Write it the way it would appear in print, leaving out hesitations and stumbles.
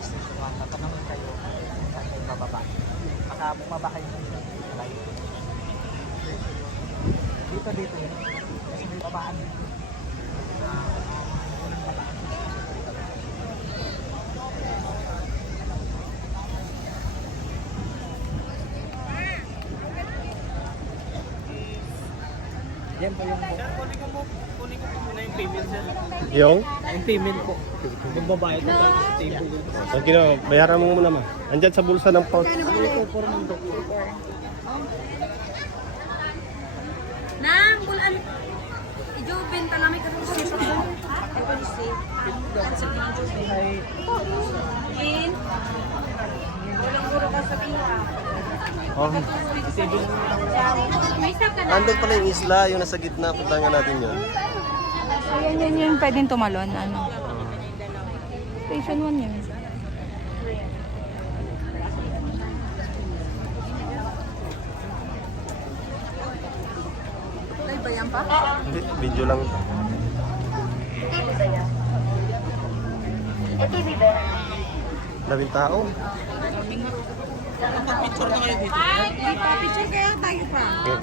Station 1. Tatanungin kayo kung saan kayo bababa. Baka bumaba kayo ng live. Dito yun. Kasi may babaan. Unang babaan. Yan po yung Kunin ko po muna yung payment sir. Yung? Yung payment po. Yung babayad ko tayo sa table yun. Ang ginawa, bayaran mo muna ma. Andyan sa bulsa ng pouch. Nang, bulan. Ijubin ka namin kasi sa ay polisi. Ang sabi ng Jubin. In. Walang guro ka sa piha. Oh. May stop ka na. Andun pala yung isla, yung nasa gitna. Puntahan natin yun. Yan, pwedeng tumalon, ano. Station 1 yun. Live ba yan pa? Hindi, video lang. Daming tao. Picture na kayo dito. Picture kaya tayo pa. Okay.